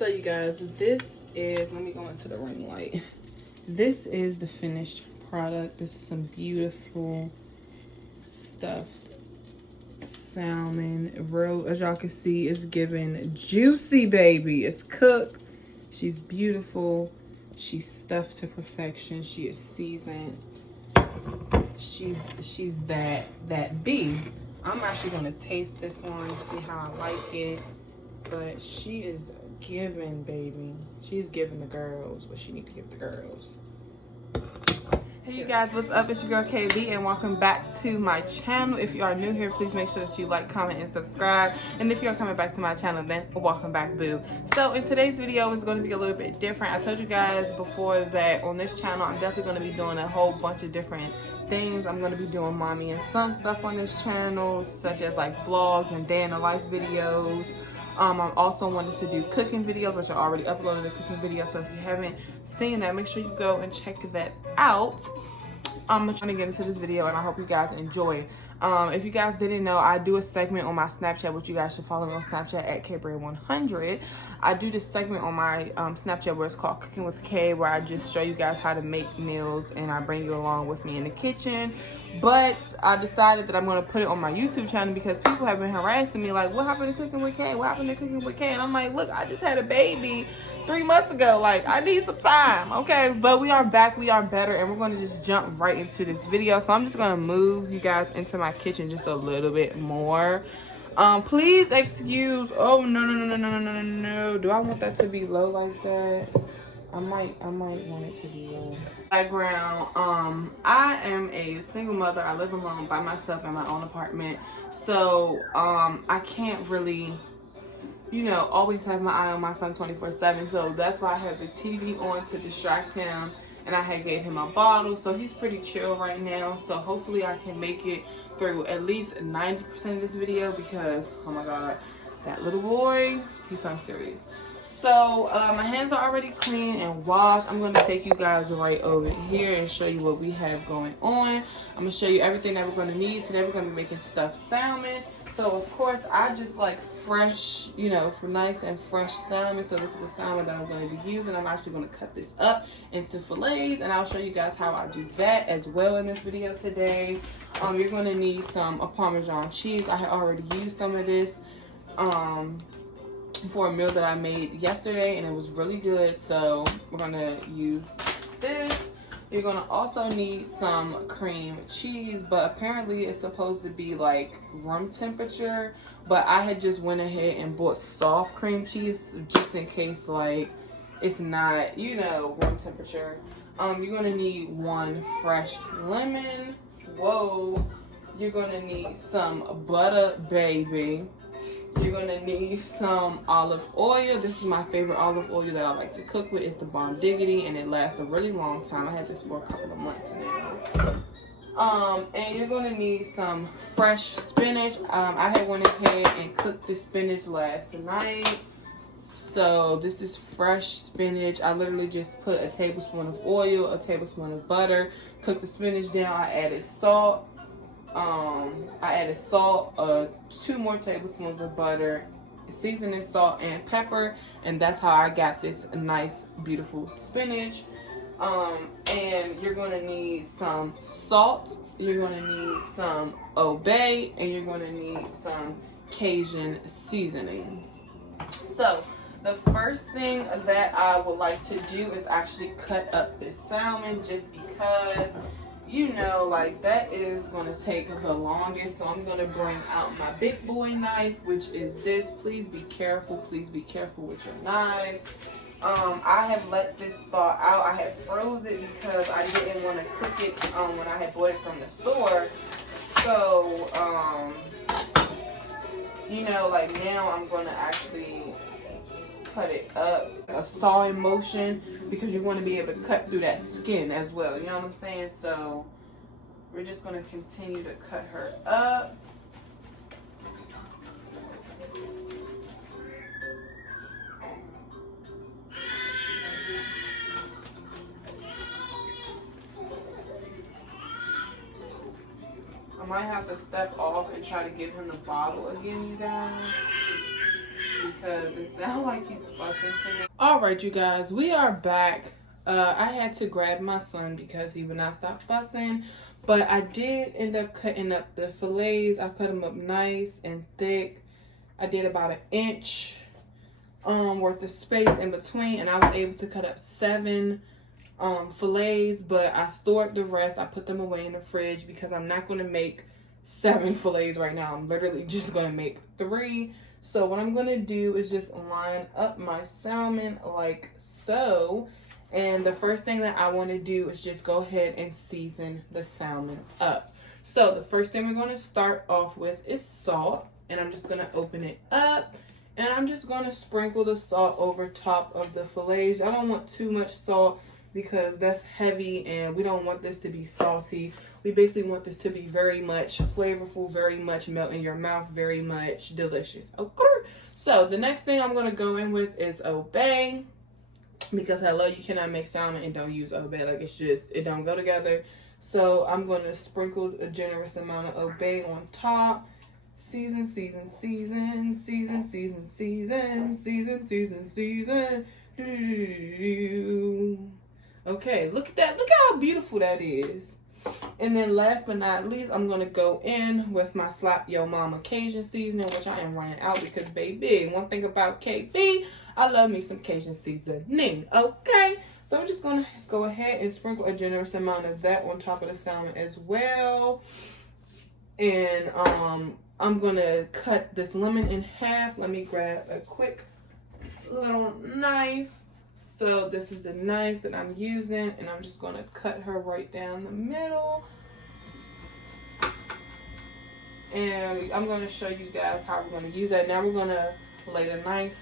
So you guys, this is, let me go into the ring light. This is the finished product. This is some beautiful stuffed salmon. Real, as y'all can see, it's giving juicy, baby. It's cooked. She's beautiful. She's stuffed to perfection. She is seasoned. She's that B. I'm actually gonna taste this one, see how I like it. But she is giving, baby. She's giving the girls what she needs to give the girls. Hey you guys, what's up? It's your girl KB and welcome back to my channel. If you are new here, please make sure that you like, comment, and subscribe. And if you're coming back to my channel, then welcome back, boo. So in today's video is going to be a little bit different. I told you guys before that on this channel, I'm definitely going to be doing a whole bunch of different things. I'm going to be doing mommy and son stuff on this channel, such as like vlogs and day in the life videos. I'm also wanted to do cooking videos, which I already uploaded a cooking video. So if you haven't seen that, make sure you go and check that out. I'm trying to get into this video and I hope you guys enjoy. If you guys didn't know, I do a segment on my Snapchat, which you guys should follow me on Snapchat at KBray100. I do this segment on my Snapchat where it's called Cooking with K, where I just show you guys how to make meals and I bring you along with me in the kitchen. But I decided that I'm going to put it on my YouTube channel because people have been harassing me like, what happened to Cooking with K? What happened to Cooking with K? And I'm like, look, I just had a baby 3 months ago. Like, I need some time, okay? But we are back, we are better, and we're going to just jump right into this video. So I'm just going to move you guys into my kitchen just a little bit more. Please excuse, oh, no. Do I want that to be low like that? I might want it to be low. Background, I am a single mother. I live alone by myself in my own apartment. So, I can't really, you know, always have my eye on my son 24/7. So that's why I have the TV on to distract him. And I had gave him a bottle. So he's pretty chill right now. So hopefully I can make it through at least 90% of this video because, oh my God, that little boy, he's so serious. So my hands are already clean and washed. I'm going to take you guys right over here and show you what we have going on. I'm going to show you everything that we're going to need. Today we're going to be making stuffed salmon. So of course I just like fresh, you know, for nice and fresh salmon. So this is the salmon that I'm going to be using. I'm actually going to cut this up into fillets and I'll show you guys how I do that as well in this video today. You're going to need some Parmesan cheese. I had already used some of this for a meal that I made yesterday and it was really good. So we're gonna use this. You're gonna also need some cream cheese, but apparently it's supposed to be like room temperature, but I had just went ahead and bought soft cream cheese just in case like it's not, you know, room temperature. You're gonna need 1 fresh lemon. Whoa. You're gonna need some butter, baby. You're gonna need some olive oil. This is my favorite olive oil that I like to cook with. It's the Bomb Diggity and it lasts a really long time. I had this for a couple of months now. And you're gonna need some fresh spinach. I had went ahead and cooked the spinach last night. So this is fresh spinach. I literally just put a tablespoon of oil, a tablespoon of butter, cooked the spinach down. I added salt. 2 more tablespoons of butter, seasoning, salt, and pepper, and that's how I got this nice, beautiful spinach. And you're gonna need some salt, you're gonna need some obey, and you're gonna need some Cajun seasoning. So the first thing that I would like to do is actually cut up this salmon just because, you know, like that is gonna take the longest. So I'm gonna bring out my big boy knife, which is this. Please be careful with your knives. I have let this thaw out. I had froze it because I didn't want to cook it when I had bought it from the store. So you know, like now I'm gonna actually cut it up, a sawing motion, because you want to be able to cut through that skin as well, you know what I'm saying? So we're just going to continue to cut her up. I might have to step off and try to give him the bottle again, you guys, because it sounds like he's fussing to me. All right, you guys, we are back. I had to grab my son because he would not stop fussing, but I did end up cutting up the fillets. I cut them up nice and thick. I did about 1 inch worth of space in between, and I was able to cut up 7 fillets, but I stored the rest. I put them away in the fridge because I'm not going to make 7 fillets right now. I'm literally just going to make 3. So what I'm going to do is just line up my salmon like so. And the first thing that I want to do is just go ahead and season the salmon up. So the first thing we're going to start off with is salt. And I'm just going to open it up. And I'm just going to sprinkle the salt over top of the fillets. I don't want too much salt because that's heavy and we don't want this to be saucy. We basically want this to be very much flavorful, very much melt in your mouth, very much delicious. Okay. So the next thing I'm going to go in with is obey. Because hello, you cannot make salmon and don't use obey. Like, it's just, it don't go together. So I'm going to sprinkle a generous amount of obey on top. Season, season, season, season, season, season, season, season, season. Okay, look at that. Look how beautiful that is. And then last but not least, I'm going to go in with my Slap Yo Mama Cajun seasoning, which I am running out because, baby, one thing about KB, I love me some Cajun seasoning, okay? So I'm just going to go ahead and sprinkle a generous amount of that on top of the salmon as well. And I'm going to cut this lemon in half. Let me grab a quick little knife. So this is the knife that I'm using, and I'm just going to cut her right down the middle. And I'm going to show you guys how we're going to use that. Now we're going to lay the knife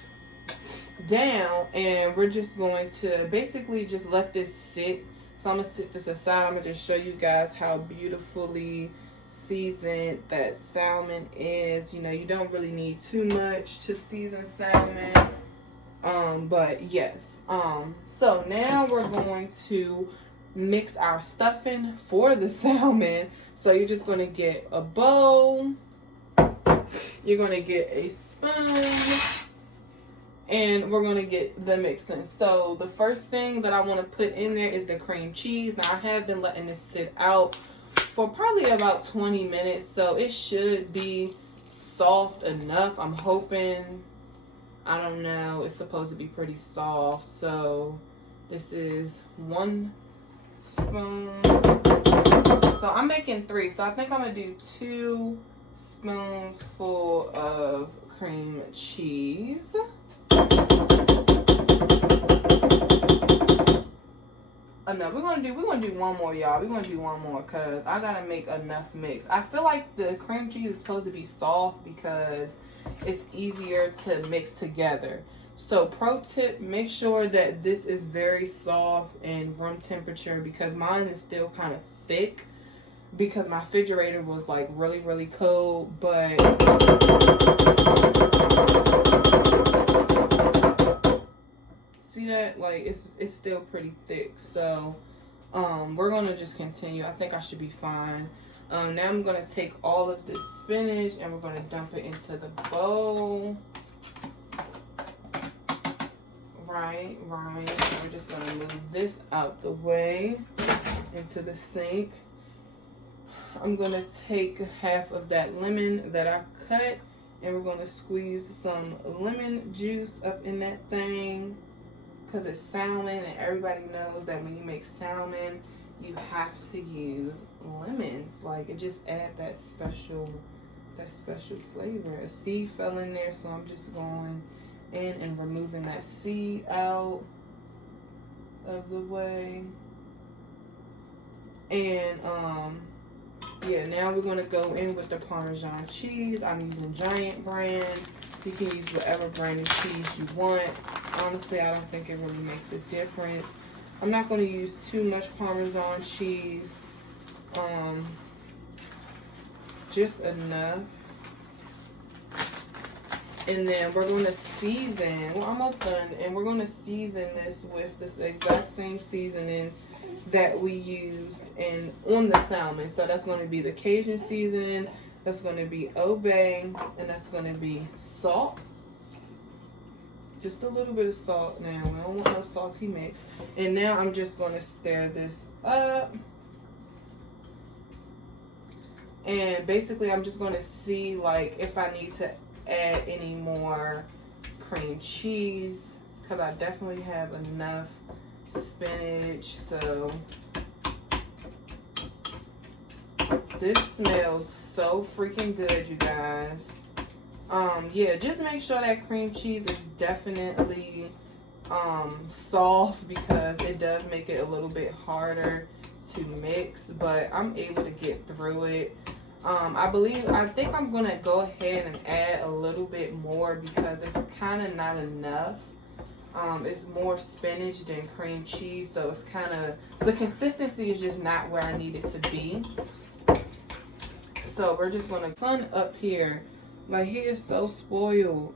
down, and we're just going to basically just let this sit. So I'm going to sit this aside. I'm going to just show you guys how beautifully seasoned that salmon is. You know, you don't really need too much to season salmon. But yes. So now we're going to mix our stuffing for the salmon. So you're just going to get a bowl. You're going to get a spoon. And we're going to get the mixing. So the first thing that I want to put in there is the cream cheese. Now I have been letting this sit out for probably about 20 minutes. So it should be soft enough. I'm hoping. I don't know. It's supposed to be pretty soft. So this is 1 spoon. So I'm making 3. So I think I'm going to do 2 spoons full of cream cheese. No, we're gonna do 1 more, y'all. We're gonna do 1 more because I gotta make enough mix. I feel like the cream cheese is supposed to be soft because it's easier to mix together. So pro tip, make sure that this is very soft and room temperature because mine is still kind of thick because my refrigerator was like really, really cold, but see that? Like it's still pretty thick. So we're gonna just continue. I think I should be fine. Now I'm gonna take all of this spinach and we're gonna dump it into the bowl. Right. So we're just gonna move this out the way into the sink. I'm gonna take half of that lemon that I cut and we're gonna squeeze some lemon juice up in that thing. Because it's salmon and everybody knows that when you make salmon, you have to use lemons. Like, it just adds that special flavor. A seed fell in there, so I'm just going in and removing that seed out of the way. And yeah, now we're gonna go in with the Parmesan cheese. I'm using Giant brand. You can use whatever brand of cheese you want. Honestly, I don't think it really makes a difference. I'm not going to use too much Parmesan cheese. Just enough. And then we're going to season. We're almost done. And we're going to season this with this exact same seasonings that we used on the salmon. So that's going to be the Cajun seasoning. That's going to be obey. And that's going to be salt. Just a little bit of salt now. We don't want no salty mix. And now I'm just going to stir this up. And basically I'm just going to see like if I need to add any more cream cheese, because I definitely have enough spinach. So this smells so freaking good, you guys. Yeah, just make sure that cream cheese is definitely soft, because it does make it a little bit harder to mix, but I'm able to get through it. I think I'm gonna go ahead and add a little bit more, because it's kind of not enough. It's more spinach than cream cheese, so it's kind of, the consistency is just not where I need it to be. So we're just gonna son up here. Like, he is so spoiled.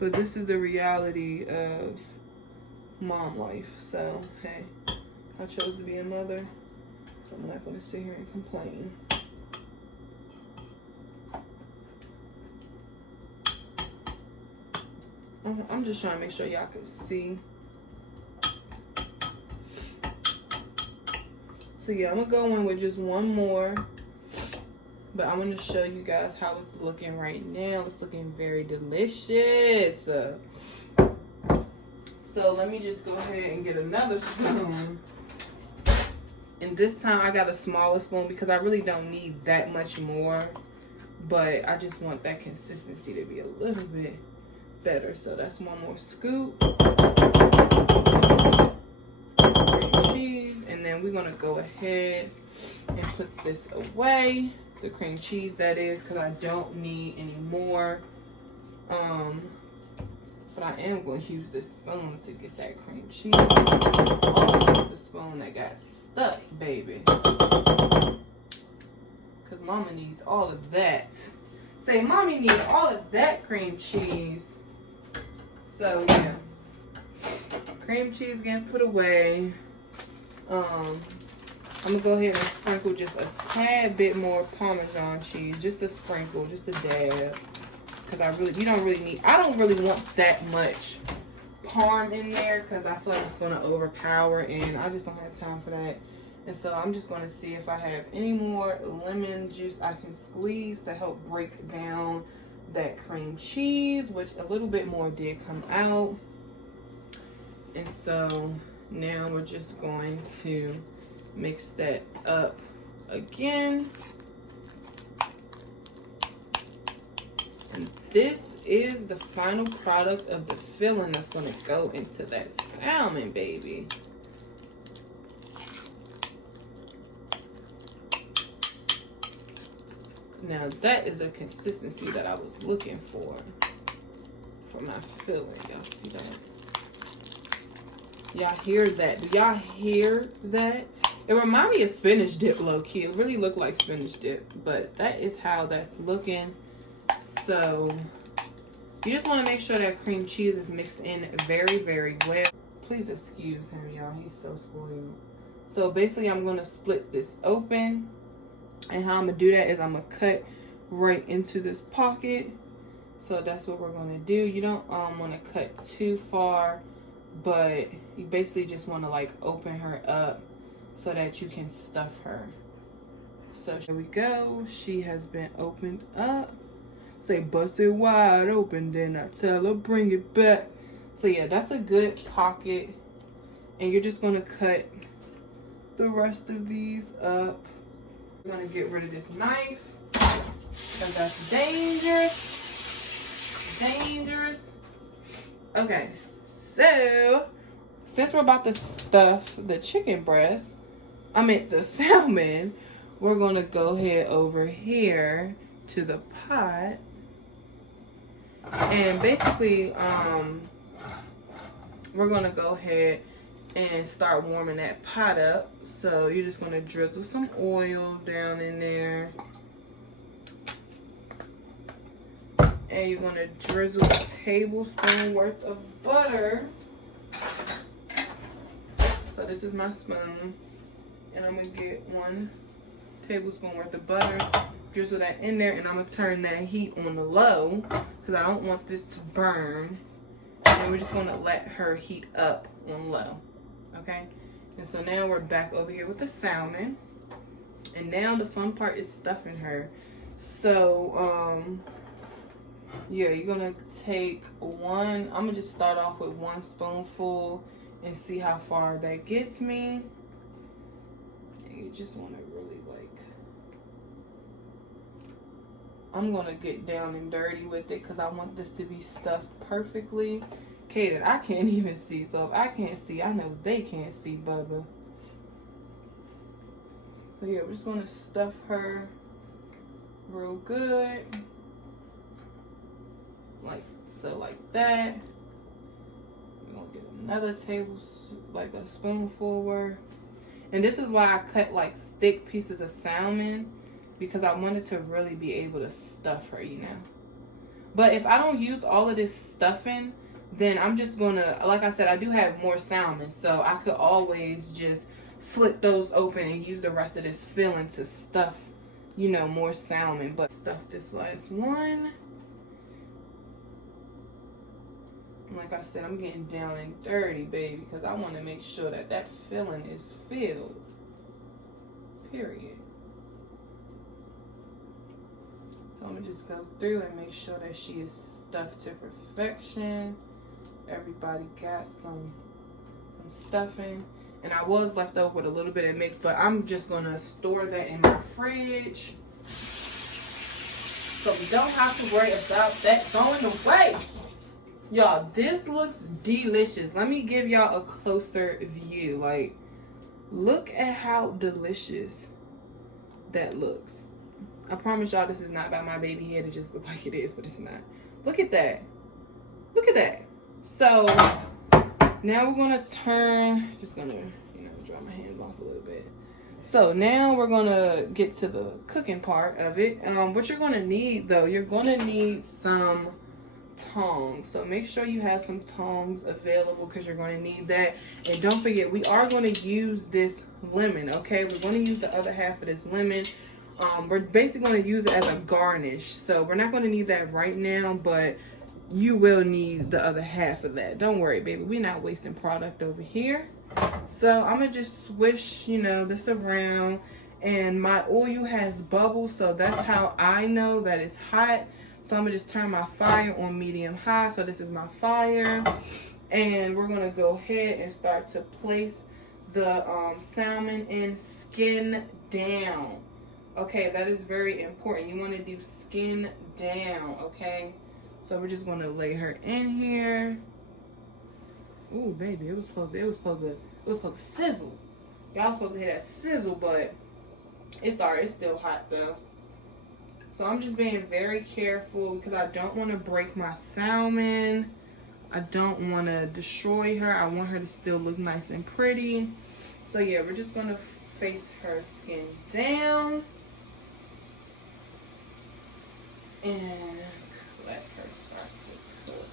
But this is the reality of mom life. So, hey, I chose to be a mother. So I'm not going to sit here and complain. I'm just trying to make sure y'all can see. So, yeah, I'm going to go in with just one more. But I want to show you guys how it's looking right now. It's looking very delicious. So let me just go ahead and get another spoon. And this time I got a smaller spoon, because I really don't need that much more. But I just want that consistency to be a little bit better. So that's one more scoop. Cheese. And then we're going to go ahead and put this away. The cream cheese, that is, because I don't need any more. But I am going to use this spoon to get that cream cheese. Oh, the spoon that got stuck, baby. Because mama needs all of that. Say, mommy needs all of that cream cheese. So, yeah. Cream cheese getting put away. I'm going to go ahead and sprinkle just a tad bit more Parmesan cheese. Just a sprinkle, just a dab. Because I don't really want that much parm in there, because I feel like it's going to overpower, and I just don't have time for that. And so I'm just going to see if I have any more lemon juice I can squeeze to help break down that cream cheese, which a little bit more did come out. And so now we're just going to mix that up again. And this is the final product of the filling that's going to go into that salmon, baby. Now that is a consistency that I was looking for my filling. Y'all see that? Y'all hear that? Do y'all hear that? It reminds me of spinach dip, low-key. It really looked like spinach dip, but that is how that's looking. So you just want to make sure that cream cheese is mixed in very, very well. Please excuse him, y'all. He's so spoiled. So basically, I'm going to split this open. And how I'm going to do that is I'm going to cut right into this pocket. So that's what we're going to do. You don't want to cut too far, but you basically just want to like open her up so that you can stuff her. So here we go. She has been opened up. Say, bust it wide open, then I tell her, bring it back. So yeah, that's a good pocket. And you're just gonna cut the rest of these up. We're gonna get rid of this knife, because that's dangerous. Dangerous. Okay, so since we're about to stuff the chicken breast, the salmon, we're gonna go ahead over here to the pot. And basically, we're gonna go ahead and start warming that pot up. So you're just gonna drizzle some oil down in there. And you're gonna drizzle a tablespoon worth of butter. So this is my spoon. And I'm gonna get 1 tablespoon worth of butter. drizzle that in there, and I'm gonna turn that heat on the low because I don't want this to burn. And we're just gonna let her heat up on low, okay? And so now we're back over here with the salmon, and now the fun part is stuffing her. So yeah, you're gonna take one. I'm gonna just start off with 1 spoonful and see how far that gets me. And you just want to really I'm gonna get down and dirty with it because I want this to be stuffed perfectly. Kaden, I can't even see, so if I can't see, I know they can't see, Bubba. So yeah, we're just gonna stuff her real good. Like so, like that. We're gonna get another like a spoonful worth. And this is why I cut like thick pieces of salmon, because I wanted to really be able to stuff her, you know. But if I don't use all of this stuffing, then I'm just gonna, like I said, I do have more salmon, so I could always just slit those open and use the rest of this filling to stuff, you know, more salmon. But stuff this last one. Like I said, I'm getting down and dirty, baby, because I want to make sure that that filling is filled. Period. So I'm going to just go through and make sure that she is stuffed to perfection. Everybody got some stuffing. And I was left over with a little bit of mix, but I'm just going to store that in my fridge, so we don't have to worry about that going away. Y'all, this looks delicious. Let me give y'all a closer view. Like, look at how delicious that looks. I promise y'all this is not by my baby head. It just looks like it is, but it's not. Look at that. Look at that. So now we're gonna turn, just gonna, you know, dry my hands off a little bit. So now we're gonna get to the cooking part of it. What you're gonna need though, you're gonna need some tongs. So make sure you have some tongs available because you're going to need that. And don't forget, we are going to use this lemon, okay? We're going to use the other half of this lemon. We're basically going to use it as a garnish. So we're not going to need that right now, but you will need the other half of that. Don't worry, baby. We're not wasting product over here. So I'm going to just swish, you know, this around. And my oil has bubbles, so that's how I know that it's hot. So I'm gonna just turn my fire on medium high. So this is my fire. And we're gonna go ahead and start to place the salmon in skin down. Okay, that is very important. You wanna do skin down, okay? So we're just gonna lay her in here. Ooh, baby, it was supposed to sizzle. Y'all supposed to hear that sizzle, but it's alright, it's still hot though. So I'm just being very careful because I don't want to break my salmon. I don't want to destroy her. I want her to still look nice and pretty. So yeah, we're just going to face her skin down and let her start to cook.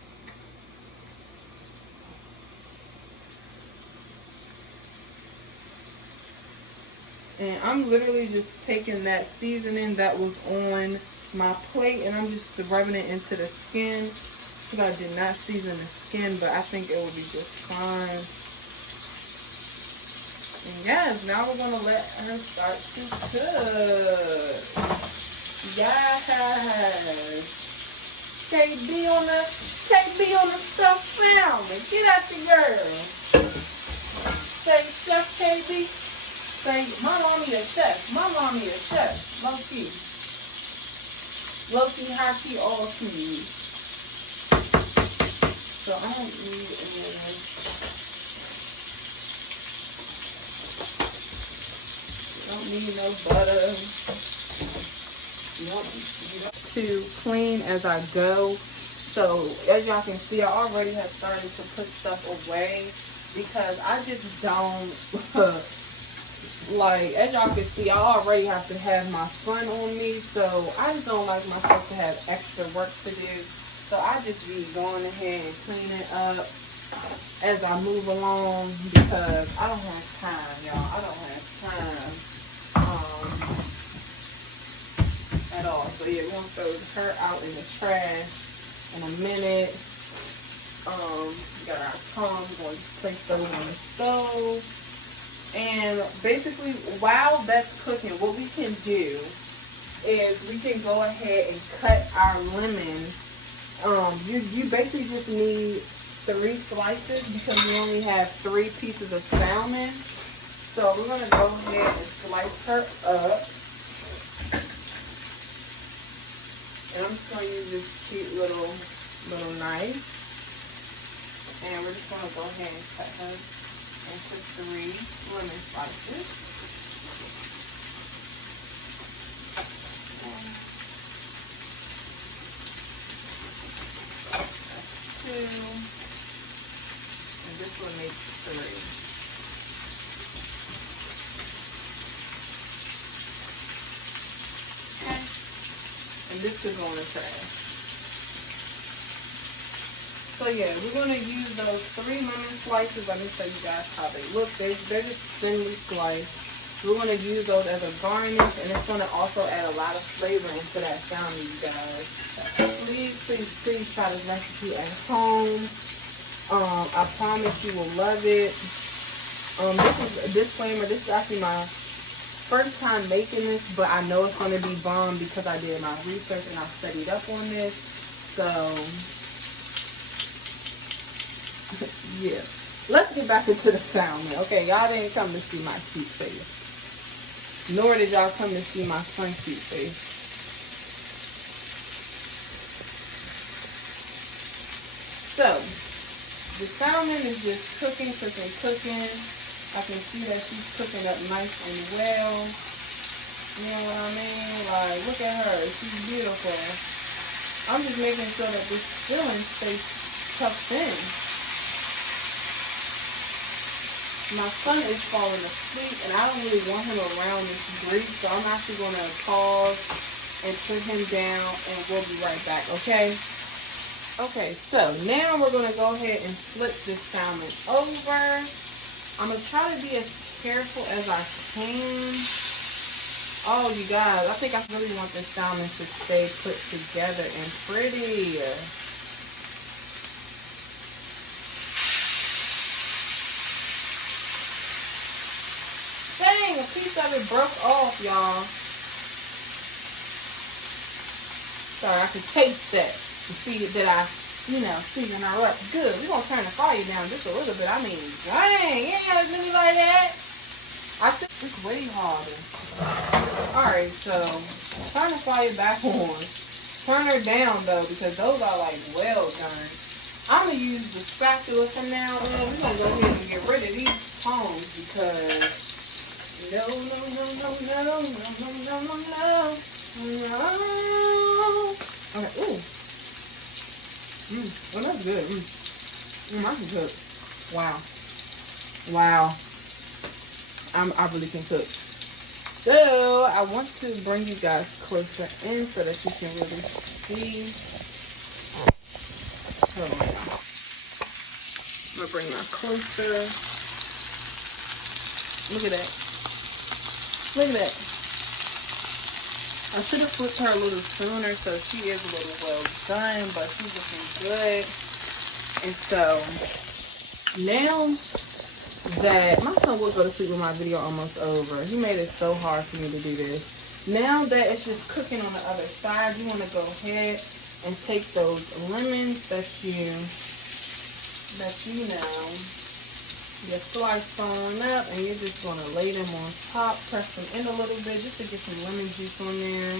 And I'm literally just taking that seasoning that was on my plate and I'm just rubbing it into the skin because I did not season the skin, but I think it will be just fine. And yes, now we're going to let her start to cook. Yes. KB on the stuffed salmon. Get at the girl. Say, Chef KB. Say, my mommy a chef. My mommy a chef. Low key. Low key, high key, all key. So I don't need any of this. You don't need no butter. You don't too clean as I go. So as y'all can see, I already have started to put stuff away because I just don't like, as y'all can see, I already have to have my fun on me, so I just don't like myself to have extra work to do. So I just be going ahead and cleaning up as I move along because I don't have time, y'all. I don't have time. at all. So yeah, we're gonna throw her out in the trash in a minute. We got our tongs, we're going to place those on the stove. And basically, while that's cooking, what we can do is we can go ahead and cut our lemon. You basically just need 3 slices because we only have 3 pieces of salmon. So we're gonna go ahead and slice her up. And I'm just gonna use this cute little knife. And we're just gonna go ahead and cut her into 3 lemon slices. 2, and this one makes 3. Okay, and this is on the trash. So yeah, we're gonna use those 3 lemon slices. Let me show you guys how they look. They're just thinly sliced. We're gonna use those as a garnish, and it's gonna also add a lot of flavor into that salmon, you guys. Please try this recipe at home. I promise you will love it. This is a disclaimer. This is actually my first time making this, but I know it's going to be bomb because I did my research and I studied up on this. So, yeah. Let's get back into the salmon. Okay, y'all didn't come to see my cute face. Nor did y'all come to see my son's cute face. So, the salmon is just cooking. I can see that she's cooking up nice and well. You know what I mean? Like, look at her. She's beautiful. I'm just making sure that this filling stays tucked in. My son is falling asleep, and I don't really want him around this grease, so I'm actually going to pause and put him down, and we'll be right back, okay? Okay, so now we're going to go ahead and flip this salmon over. I'm going to try to be as careful as I can. Oh, you guys, I think I really want this salmon to stay put together and pretty. Dang, a piece of it broke off, y'all. Sorry, I could taste that. To see that I, season her up good. We're going to turn the fire down just a little bit. I mean, dang, yeah, it's really like that. I think it's way harder. Alright, so turn the fire back on. Turn her down, though, because those are, like, well done. I'm going to use the spatula for now. We're going to go ahead and get rid of these tongs because no. Okay, ooh. Oh, that's good. That's good. Wow. I really can cook. So, I want to bring you guys closer in so that you can really see. Hold on. I'm going to bring my closer. Look at that. Look at that. I should have flipped her a little sooner, so she is a little well done, but she's looking good. And so, now that my son will go to sleep with my video almost over. He made it so hard for me to do this. Now that it's just cooking on the other side, you want to go ahead and take those lemons that you sliced on up, and you're just going to lay them on top, press them in a little bit just to get some lemon juice on there.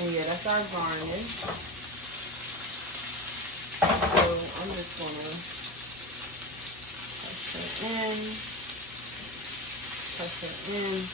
And yeah, that's our garnish. So I'm just going to press it in,